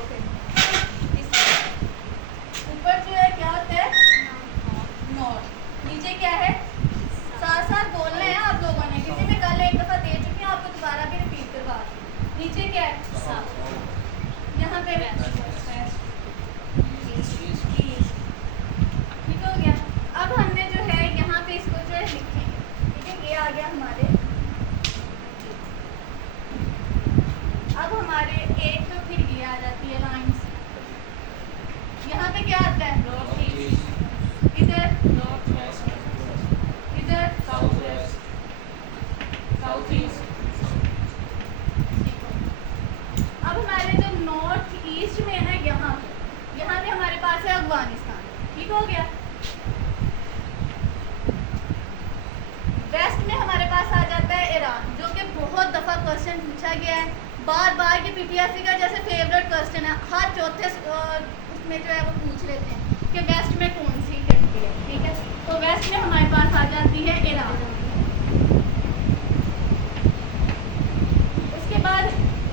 Okay, ऊपर जो है क्या होता है नॉर्थ, नीचे क्या है, साथ साथ बोलना है आप लोगों ने क्योंकि मैं कल एक दफ़ा दे चुकी हूँ, आपको दोबारा भी रिपीट करवा रही हूँ। नीचे क्या है साउथ, यहाँ पे ठीक हो गया। अब हमने जो है यहाँ पे इसको जो है लिखेंगे, ठीक है, ये आ गया हमारे। अब हमारे एक तो फिर ये आ जाती है लाइंस, यहाँ पे क्या आता है नॉर्थ ईस्ट, इधर नॉर्थ वेस्ट, इधर साउथ वेस्ट, साउथ ईस्ट। अब हमारे जो नॉर्थ ईस्ट में है ना, यहाँ पे हमारे पास है अफगानिस्तान, ठीक हो गया। वेस्ट में हमारे पास आ जाता है ईरान, जो कि बहुत दफ़ा क्वेश्चन पूछा गया है, बार बार के पीपीएससी का जैसे फेवरेट क्वेश्चन है, हर चौथे उसमें जो है वो पूछ लेते हैं कि वेस्ट में कौन सी कंट्री है, ठीक है। तो वेस्ट में हमारे पास आ जाती है ईरान। उसके बाद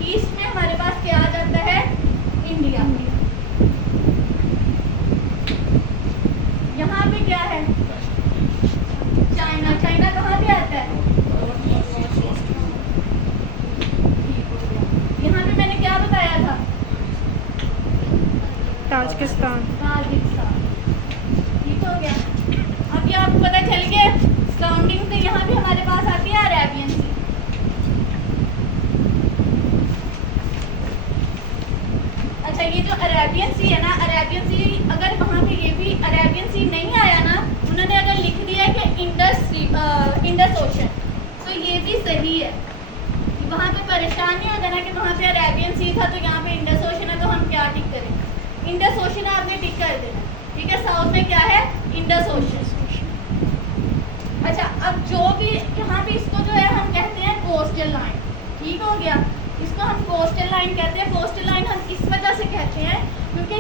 ईस्ट में हमारे पास क्या आ जाता है इंडिया। यहाँ पे क्या है चाइना, चाइना कहाँ पे आता है, यहाँ पे मैंने क्या बताया था ताजिकिस्तान। ताजिकिस्तान, ठीक हो गया। अब ये आपको पता चल गया सराउंडिंग से यहाँ पे हमारे पास आती है अरेबियन सी। अच्छा, ये जो अरेबियन सी है ना, अरेबियन सी अगर वहाँ पे ये भी अरेबियन सी नहीं आया ना, उन्होंने अगर लिख दिया कि इंडस ओशन, तो ये भी सही है। वहाँ पे परेशान नहीं होता ना कि वहाँ पे अरेबियन सी था तो यहाँ पे इंडस ओशन है, तो हम क्या टिक करें, इंडस ओशन आपने टिक कर देना, ठीक है। साउथ में क्या है इंडस ओशन। अच्छा, अब जो भी यहाँ पे इसको जो है हम कहते हैं कोस्टल लाइन, ठीक हो गया। इसको हम कोस्टल लाइन कहते हैं। कोस्टल लाइन हम इस वजह से कहते हैं क्योंकि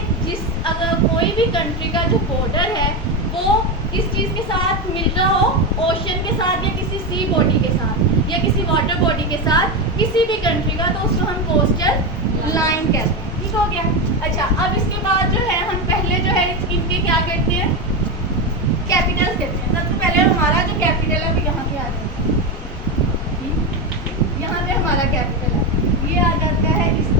अगर कोई भी कंट्री का जो बॉर्डर है वो किस चीज़ के साथ मिल रहा हो, ओशन के साथ या किसी सी बॉडी के साथ या किसी वाटर बॉडी के साथ, किसी भी कंट्री का, तो उसको हम कोस्टल लाइन कहते हैं, ठीक हो गया। अच्छा, अब इसके बाद जो है हम पहले जो है इनके क्या कहते हैं कैपिटल्स कहते हैं। सबसे पहले हमारा जो कैपिटल है वो यहाँ पे आ जाता है, यहाँ पे हमारा कैपिटल है, ये आ जाता है इस तरह।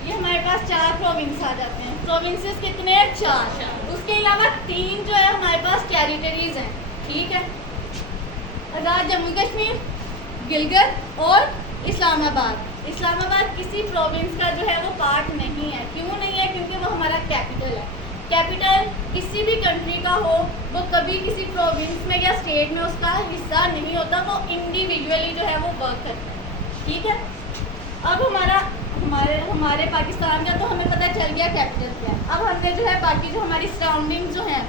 ये हमारे पास 4 प्रोविंस आ जाते हैं। प्रोविंसेस कितने हैं 4, उसके अलावा 3 जो है हमारे पास टेरिटरीज हैं, ठीक है। आज़ाद जम्मू कश्मीर, गिलगित और इस्लामाबाद। इस्लामाबाद किसी प्रोविंस का जो है वो पार्ट नहीं है। क्यों नहीं है? क्योंकि वो हमारा कैपिटल है। कैपिटल किसी भी कंट्री का हो, वो कभी किसी प्रोविंस में या स्टेट में उसका हिस्सा नहीं होता, वो इंडिविजुअली जो है वो वर्क करता है, ठीक है। अब हमारे पाकिस्तान का तो हमें पता चल गया कैपिटल क्या है। अब हमने जो है बाकी जो हमारी सराउंडिंग जो है,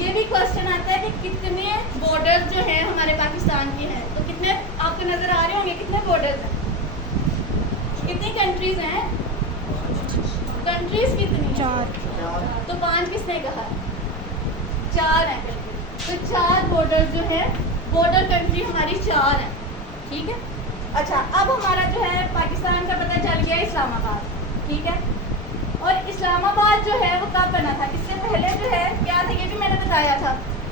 ये भी क्वेश्चन आता है कि कितने बॉर्डर्स जो हैं हमारे पाकिस्तान के हैं। तो कितने आपको नज़र आ रहे होंगे, कितने बॉर्डर्स हैं, कितनी कंट्रीज़ हैं, कंट्रीज़ कितनी 4। तो 5 किसने कहा, 4 हैं। तो 4 बॉर्डर जो है, बॉर्डर कंट्री हमारी 4 हैं, ठीक है। अच्छा, अब हमारा जो है पाकिस्तान का पता चल गया इस्लामाबाद, ठीक है। और इस्लामाबाद जो है वो कब बना था? इससे पहले जो है क्या था, ये भी मैंने बताया था।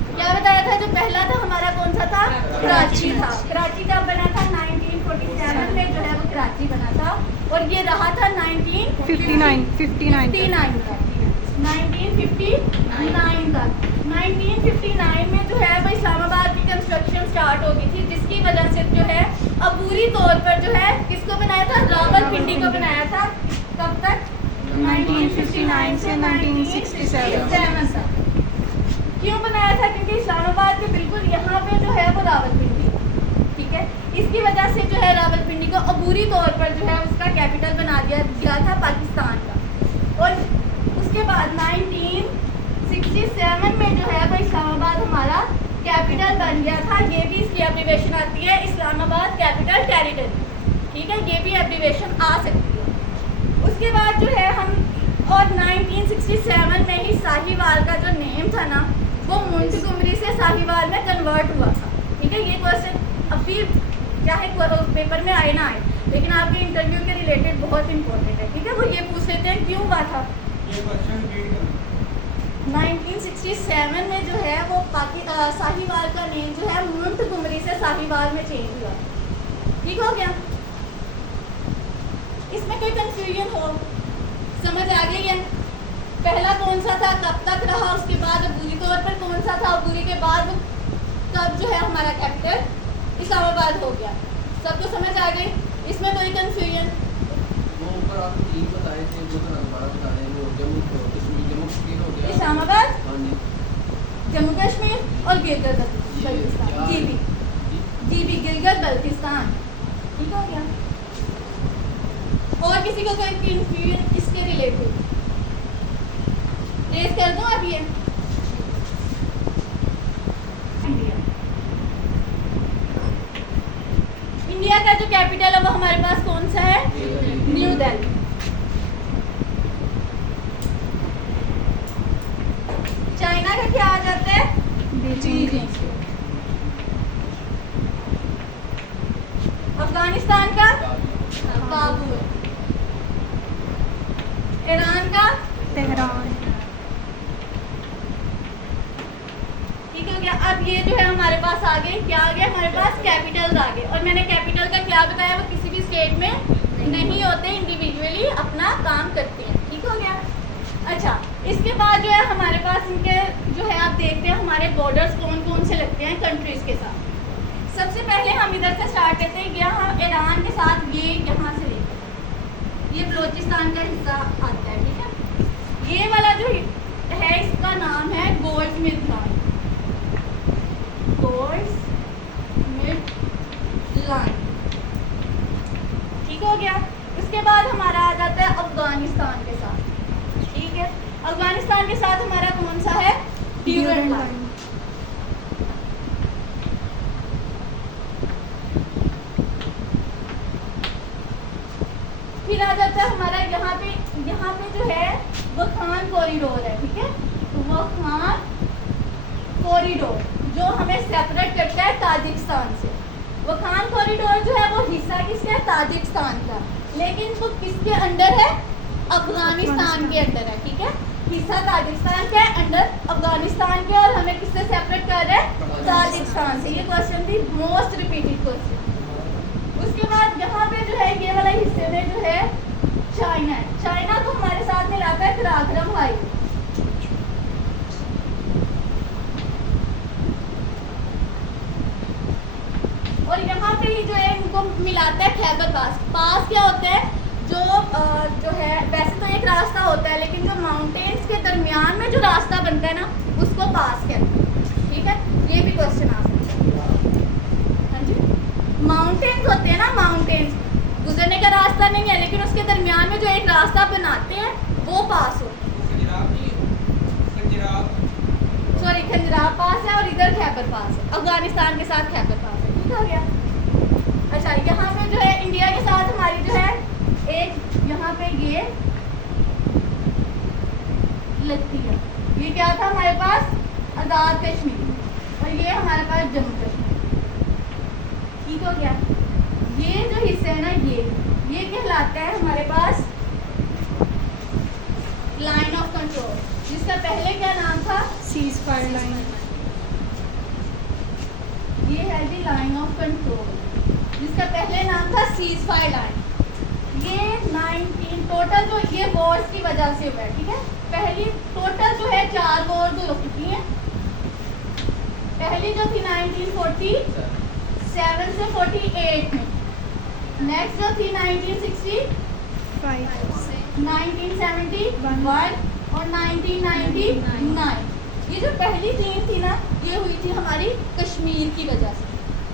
क्या बताया था? जो पहला था हमारा कौन सा था? कराची था। कराची कब बना था? 1947 में जो है वो कराची बना था। और ये रहा था 1959 तक। 1959 में जो है वो इस्लामाबाद की कंस्ट्रक्शन स्टार्ट हो गई थी, जिसकी वजह से जो है अबूरी तौर पर जो है किसको बनाया था? रावलपिंडी को बनाया था। कब तक? 1959 से 1967 तक। क्यों बनाया था? क्योंकि इस्लामाबाद के बिल्कुल यहाँ पे जो है वो रावलपिंडी, ठीक है। इसकी वजह से जो है रावलपिंडी को अबूरी तौर पर जो है उसका कैपिटल बना दिया गया था पाकिस्तान का। और उसके बाद 1967 में जो है वो इस्लामाबाद हमारा कैपिटल बन गया था। ये भी इसकी एब्रीवेशन आती है इस्लामाबाद कैपिटल टेरिटरी, ठीक है, ये भी एब्रीवेशन आ सकती है। उसके बाद जो है हम, और 1967 में ही साहिवाल का जो नेम था ना वो मोंटगोमरी से साहिवाल में कन्वर्ट हुआ था, ठीक है। ये क्वेश्चन अभी चाहे पेपर में आए ना आए, लेकिन आपके इंटरव्यू के रिलेटेड बहुत इंपॉर्टेंट है, ठीक है। वो ये पूछ लेते हैं क्यों हुआ था। 1967 में जो है वो साहिवाल का नेम जो है मोंटगोमरी से साहिवाल में चेंज हुआ, ठीक हो गया। इसमें कोई कंफ्यूजन हो, समझ आ गई है। पहला कौन सा था, कब तक रहा, उसके बाद अबूरी तौर पर कौन सा था, अबूरी के बाद कब जो है हमारा कैपिटल इस्लामाबाद हो गया, सबको समझ आ गई। इसमें कोई कंफ्यूजन। वो ऊपर आप तीन बताए थे, वो तो दोबारा बता दें। वो जम्मू कश्मीर हो गया, इस्लामाबाद, हाँ जी, जम्मू कश्मीर और गिलगित बल्तिस्तान, जी भी गिलगित बल्तिस्तान, ठीक हो गया। और किसी को कोई कंफ्यूजन इसके रिलेटेड रेज कर दूं आप ये। इंडिया का जो कैपिटल है वो हमारे पास कौन सा है, न्यू दिल्ली। चाइना का क्या आ जाता है, बीजिंग। अफगानिस्तान का काबुल, ईरान का तेहरान। ठीक हो गया। अब ये जो है हमारे पास आ गए, क्या आ गया हमारे पास, कैपिटल्स आ गए। और मैंने कैपिटल का क्या बताया, वो किसी भी स्टेट में नहीं होते, इंडिविजुअली अपना काम करते हैं, ठीक हो गया। अच्छा, इसके बाद जो है हमारे पास इनके जो है आप देखते हैं हमारे बॉर्डर्स कौन कौन से लगते हैं कंट्रीज के साथ। सबसे पहले हम इधर से स्टार्ट करते हैं, यहाँ ईरान के साथ ये यहाँ से लेते हैं, ये बलोचिस्तान का हिस्सा आता है, ठीक है। ये वाला जो है इसका नाम है गोल्डस्मिथ लाइन, गोल्डस्मिथ लाइन, ठीक हो गया। उसके बाद हमारा आ जाता है अफगानिस्तान के साथ, ठीक है। अफगानिस्तान के साथ हमारा कौन सा है, ड्यूरेंट लाइन। फिर आ जाता है हमारा यहाँ पे जो है वो खान कॉरिडोर है, ठीक है। तो वो खान कॉरिडोर जो हमें सेपरेट करता है ताजिकिस्तान से, वो खान कॉरिडोर जो है वो हिस्सा किसका है, ताजिकिस्तान का, लेकिन वो किसके अंडर है, अफगानिस्तान के अंडर है, ठीक है। हिस्सा ताजिकिस्तान के अंडर अफगानिस्तान के, और हमें किससे सेपरेट कर रहे हैं, ताजिकिस्तान से। ये क्वेश्चन भी मोस्ट रिपीटेड क्वेश्चन। उसके बाद यहाँ पे जो है ये वाला हिस्से में जो है चाइना है, चाइना को हमारे साथ मिलाता है कराकोरम हाईवे, और यहाँ पे ही जो है इनको मिलाता है खैबर पास। पास क्या होता है, जो है वैसे तो एक रास्ता होता है, लेकिन जो माउंटेन्स के दरमियान में जो रास्ता बनता है ना उसको पास कहते हैं, ठीक है। ये भी क्वेश्चन आ सकता है, हाँ जी। माउंटेन्स होते हैं ना, माउंटेन्स गुजरने का रास्ता नहीं है, लेकिन उसके दरमियान में जो एक रास्ता बनाते हैं वो पास हो, सॉरी खंजराब पास है, और इधर खैबर पास है, अफगानिस्तान के साथ खैबर पास है, ठीक हो गया। अच्छा, यहाँ पे जो है इंडिया के साथ हमारी जो है एक यहाँ पे ये लगती है, ये क्या था हमारे पास, आज़ाद कश्मीर, और ये हमारे पास जम्मू कश्मीर, ठीक हो गया। ये जो हिस्सा है ना ये कहलाता है हमारे पास लाइन ऑफ कंट्रोल, जिसका पहले क्या नाम था, सीज फायर लाइन। ये है जी लाइन ऑफ कंट्रोल, जिसका पहले नाम था सीज फायर लाइन। ये 19 टोटल जो ये वॉर्स की वजह से हुआ है, ठीक है। पहली टोटल जो है 4 वॉर्स हो चुकी हैं। पहली जो थी 1947 से 48 में, नेक्स्ट जो थी 1965, 1971 और 1999। ये जो पहली 3 थी ना ये हुई थी हमारी कश्मीर की वजह से,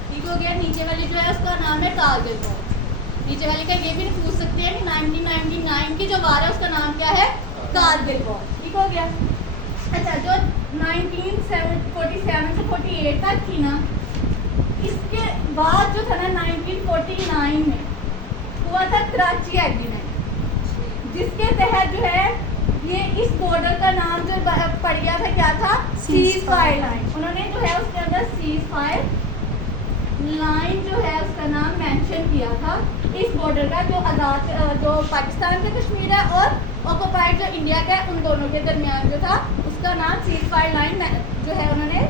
ठीक हो गया। नीचे वाली जो है उसका नाम है कारगिल वॉर, नीचे वाले का ये भी पूछ सकते हैं कि 1999 की जो वार है उसका नाम क्या है, कारगिल वॉर, ठीक हो गया। अच्छा, जो 1947 से 48 तक थी ना, इसके बाद जो था ना 1949 में हुआ था कराची एग्रीमेंट, जिसके तहत जो है ये इस बॉर्डर का नाम जो पड़ गया था क्या था, सीज फायर लाइन। उन्होंने जो है उसके अंदर सीज फायर लाइन जो है उसका नाम मेंशन किया था इस बॉर्डर का, जो आज़ाद जो पाकिस्तान का कश्मीर है और ऑक्युपाइड जो इंडिया का है, उन दोनों के दरमियान जो था उसका नाम सीज फायर लाइन जो है उन्होंने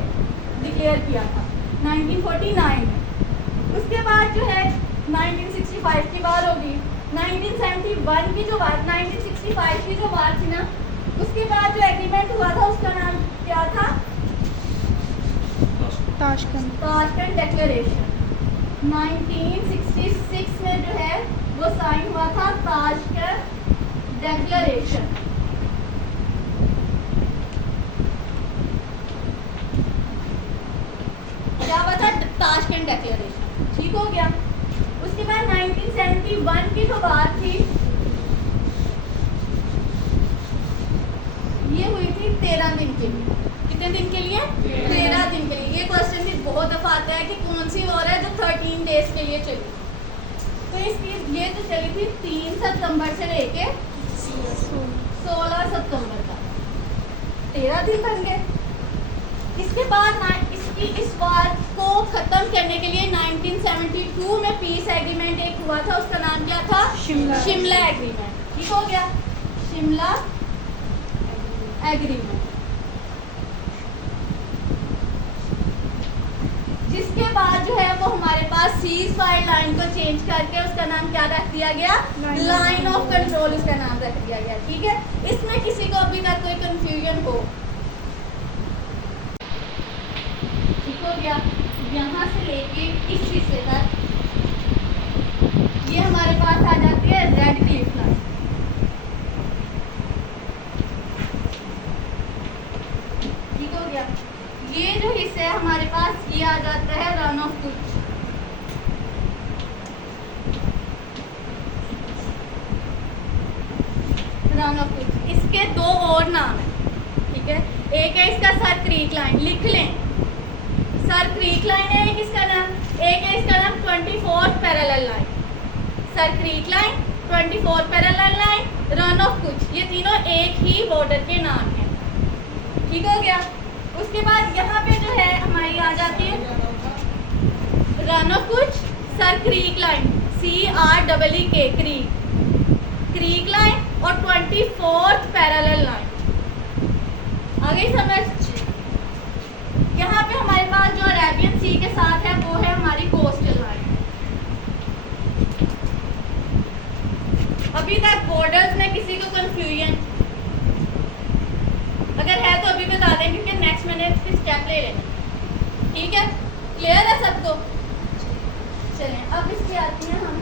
डिक्लेयर किया था 1949 में। उसके बाद जो है 1965 की बार होगी, 1971 की जो बात 1965 की जो बात थी ना, उसके बाद जो एग्रीमेंट हुआ था उसका नाम क्या था, ताशकंद डिक्लेरेशन। 1966 में जो है वो साइन हुआ था ताशकंद डिक्लेरेशन। क्या हुआ था, ताशकंद डिक्लेरेशन, ठीक हो गया। उसके बाद 1971 की जो बात थी ये हुई थी 13 दिन के लिए। कितने दिन के लिए, 13 दिन के लिए। ये क्वेश्चन भी बहुत दफा आता है कि कौन सी वॉर है जो 13 डेज के लिए चली। तो इसकी ये जो चली थी 3 सितंबर से लेके 16 सितंबर तक, 13 दिन बन गए। इसके बाद इसकी इस वार को ख़त्म करने के लिए 1972 में पीस एग्रीमेंट एक हुआ था, उसका नाम क्या था, शिमला एग्रीमेंट, ठीक हो गया, शिमला एग्रीमेंट। जिसके बाद जो है वो हमारे पास सीज फायर लाइन को चेंज करके उसका नाम क्या रख दिया गया, लाइन ऑफ कंट्रोल उसका नाम रख दिया गया, ठीक है। इसमें किसी को अभी तक कोई कंफ्यूजन हो, ठीक हो गया। यहाँ से लेके इस हिस्से तक ये हमारे पास आ जाती है रेड क्लिफ लाइन, ठीक हो गया। ये जो हिस्सा है हमारे पास ये आ जाता है रन ऑफ कुछ, रन ऑफ कुछ। इसके दो और नाम है, ठीक है। एक है इसका सर क्रीक लाइन, लिख लें, सर क्रीक लाइन है एक इसका नाम, एक है इसका नाम 24 parallel line. Sir creek line, 24 parallel line, run of कुछ, ये तीनों एक ही बॉर्डर के नाम हैं, ठीक हो गया। उसके बाद यहाँ पे जो है हमारी आ जाती है रन ऑफ कुछ, sir creek line, CREEK creek line और 24 पैरेलल लाइन, आ गई समझ। यहाँ पे हमारे पास जो अरेबियन सी के साथ है वो है हमारी कोस्टल लाइन। अभी तक बॉर्डर्स में किसी को कंफ्यूजन अगर है तो अभी बता दें, क्योंकि नेक्स्ट मैंने फिर स्टेप ले लेना, ठीक है। क्लियर है सबको, चलें अब इसकी आती हैं हम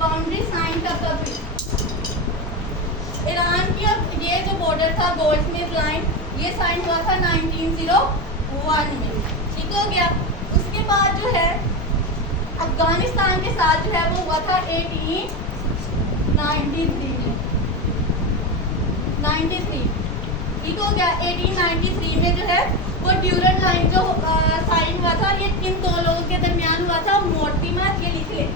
बाउंड्री साइन का कभी। ईरान की ये जो बॉर्डर था गोल्डस्मिथ लाइन, ये साइन हुआ था 1901 में, ठीक हो गया। उसके बाद जो है अफगानिस्तान के साथ जो है वो हुआ था 1893 में, 93, ठीक हो गया। 1893 में जो है वो ड्यूरेंट लाइन जो साइन हुआ था, ये किन दो लोगों के दरमियान हुआ था, मोर्टिमर, ये लिख लें,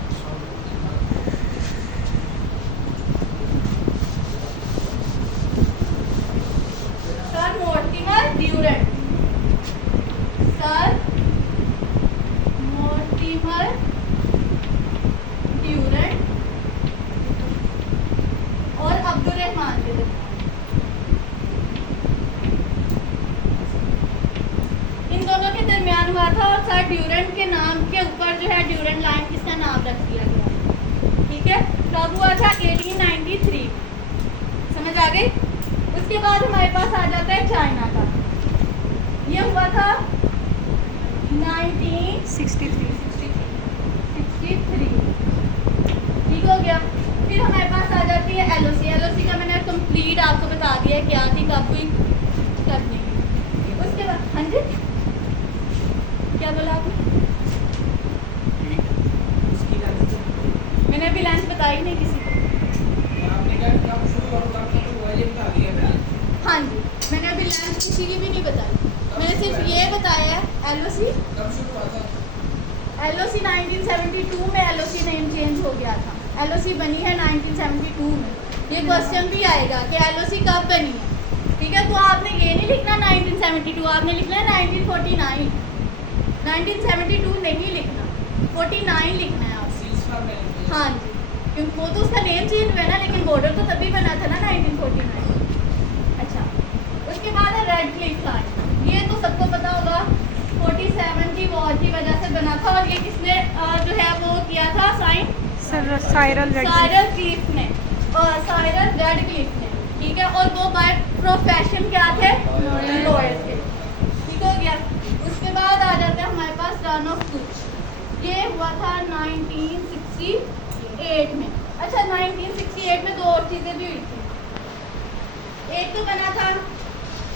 sir Mortimer Durand, sir Mortimer Durand और अब्दुल रहमान के दरमियान। इन दोनों के दरमियान हुआ था और सर ड्यूरेंट के नाम के ऊपर जो है ड्यूरेंट लाइन इसका नाम रख दिया गया, ठीक है। कब हुआ था, 1893, समझ आ गई। उसके बाद हमारे पास आ जाता है चाइना का, ये हुआ था 1963, ठीक हो गया। फिर हमारे पास आ जाती है LOC। LOC का मैंने कंप्लीट आपको बता दिया है क्या थी, कब हुई, कब नहीं। उसके बाद हाँ जी क्या बोला आपने, मैंने अभी लेंथ बताई नहीं किसी को, हाँ जी मैंने अभी लेंथ किसी की भी नहीं बताई, मैंने सिर्फ ये बताया है LOC। कब शुरू हुआ था? LOC 1972 में LOC नेम चेंज हो गया था, LOC बनी है 1972 में। ये क्वेश्चन भी आएगा कि LOC कब बनी है, ठीक है। तो आपने ये नहीं लिखना 1972, आपने लिखना है 1949। 1972 नहीं लिखना, 49 लिखना है आप। सीज़फायर पहले। हाँ जी, क्योंकि वो तो उसका नेम चेंज हुआ है ना, लेकिन बॉर्डर तो तभी बना था ना 1949। अच्छा, उसके बाद है रेड क्लिफ लाइन। ये तो सबको पता होगा, 47 की वॉर की वजह से बना था। और ये किसने जो है वो किया था साइन? साइरल रेड साइरल क्लिफ ने, साइरल रेड क्लिफ ने, ठीक है। और वो बाय प्रोफेशन क्या थे? लॉयर थे, ठीक हो गया। उसके बाद आ जाता है हमारे पास रन ऑफ कुछ। ये हुआ था 1968 में। अच्छा, 1968 में दो और चीज़ें भी हुई थी। एक तो बना था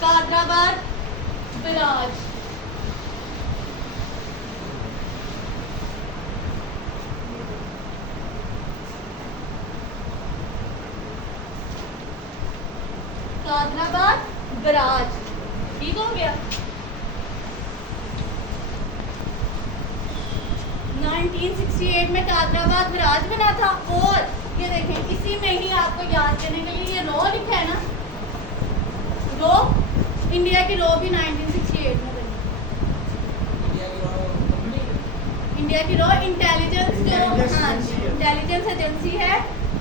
कादराबाद बराज, कादराबाद बराज, ठीक हो गया। 1968 में कादराबाद बराज बना था। और ये देखें, इसी में ही आपको याद करने के लिए ये रो लिखा है ना, रो, इंडिया की रो भी 1968 में बनी। इंडिया की रॉ कंपनी। इंडिया की रो इंटेलिजेंस जो, हाँ जी, इंटेलिजेंस एजेंसी है,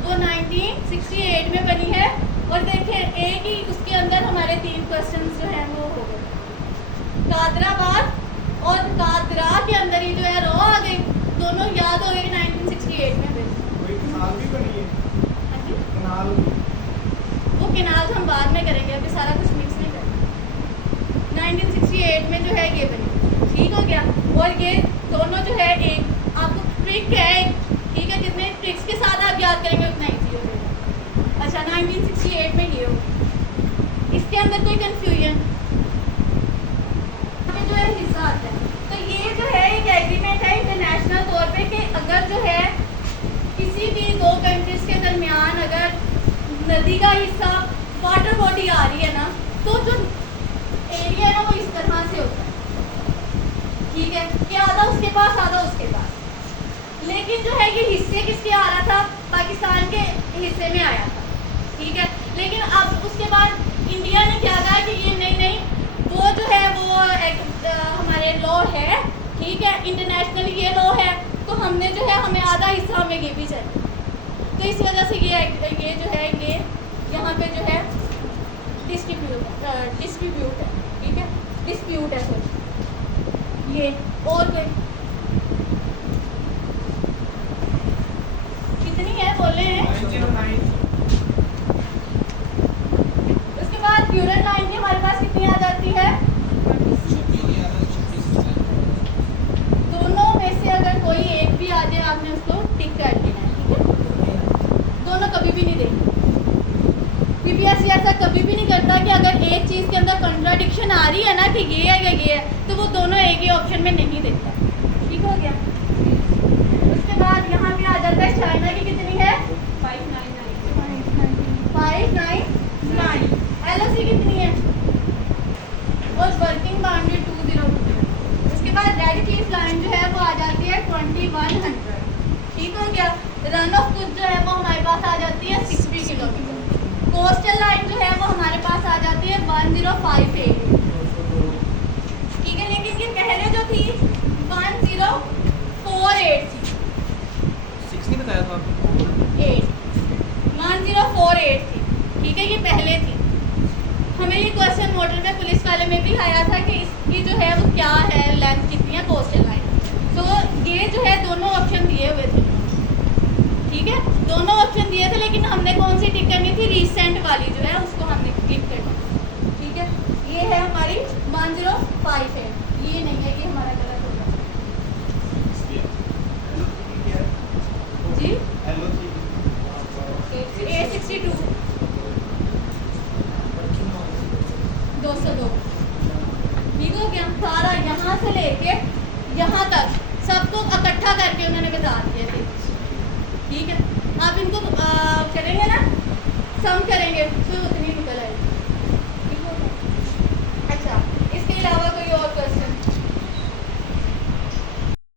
वो 1968 में बनी है। और देखें, एक ही उसके अंदर हमारे 3 क्वेश्चन जो हैं वो हो गए। कादराबाद और कादरा के अंदर ही जो है रो आ गई, दोनों याद हो गए 1968 में बनी। कोई कनाल भी बनी है? हाँ जी, कनाल वो केनाल हम बाद में करेंगे, अभी सारा कुछ मिक्स नहीं करेंगे। 1968 में जो है ये बनी, ठीक हो गया। और ये दोनों जो है एक आपको ट्रिक है, ठीक है, जितने ट्रिक्स के साथ आप याद करेंगे उतना ईजी हो जाएगा। अच्छा, 1968 में ये हो, इसके अंदर कोई कन्फ्यूजन जो है हिस्सा आता है। तो ये जो है एक एग्रीमेंट है इंटरनेशनल तौर पे कि अगर जो है किसी भी 2 कंट्रीज के दरमियान अगर नदी का हिस्सा वाटर बॉडी आ रही है ना, तो जो एरिया है ना वो इस तरह से होता है, ठीक है, कि आधा उसके पास आधा उसके पास। लेकिन जो है ये हिस्से किसके आ रहा था? पाकिस्तान के हिस्से में आया था, ठीक है। लेकिन अब उसके बाद इंडिया ने क्या कहा कि ये नहीं, वो जो है वो एक हमारे लॉ है, ठीक है, इंटरनेशनल ये लॉ है, तो हमने जो है हमें आधा हिस्सा हमें ये भी चाहिए। तो इस वजह से ये जो है ये यहाँ पे जो है डिस्ट्रीब्यूट है, ठीक है, डिस्प्यूट है सर ये। और कोई कितनी है बोले हैं? 1909 उसके बाद प्यूरल लाइन की हमारे पास कितनी आ जाती है? दोनों में से अगर कोई एक भी आ जाए आपने उसको टिक कर देना है, ठीक है। दोनों कभी भी नहीं देंगे। PPSC ऐसा कभी भी नहीं करता कि अगर एक चीज़ के अंदर कॉन्ट्राडिक्शन आ रही है ना कि ये है या ये है, तो वो दोनों एक ही ऑप्शन में नहीं देता, ठीक हो गया। उसके बाद यहाँ पे आ जाता है चाइना की कितनी है? 599। LOC कितनी है? और वर्किंग बाउंड्री 202। उसके बाद रेड क्लिफ लाइन जो है वो आ जाती है 2100, ठीक हो गया। रन ऑफ कुछ जो है वो हमारे पास आ जाती है 60 किलोमीटर। कोस्टल लाइन जो है वो हमारे पास आ जाती है 1058, ठीक है। लेकिन ये पहले जो थी 1048 थी, 60 बताया था आपने? 1048 थी, ठीक है, ये पहले थी। हमें ये क्वेश्चन मॉडल में पुलिस वाले में भी आया था कि इसकी जो है वो क्या है, लेंथ कितनी है कोस्टल लाइन। तो ये जो है दोनों ऑप्शन दिए हुए थे, ठीक है, दोनों ऑप्शन दिए थे, लेकिन हमने कौन सी टिक करनी थी? रीसेंट वाली जो है उसको हमने क्लिक करना, ठीक है। ये है हमारी 105 है, ये नहीं है, ये हमारा गलत होगा जी। A62 202, ठीक हो गया। सारा यहाँ से लेके यहाँ तक सबको इकट्ठा करके उन्होंने बता दिया थे, ठीक है। आप इनको करेंगे ना, सम करेंगे तो उतनी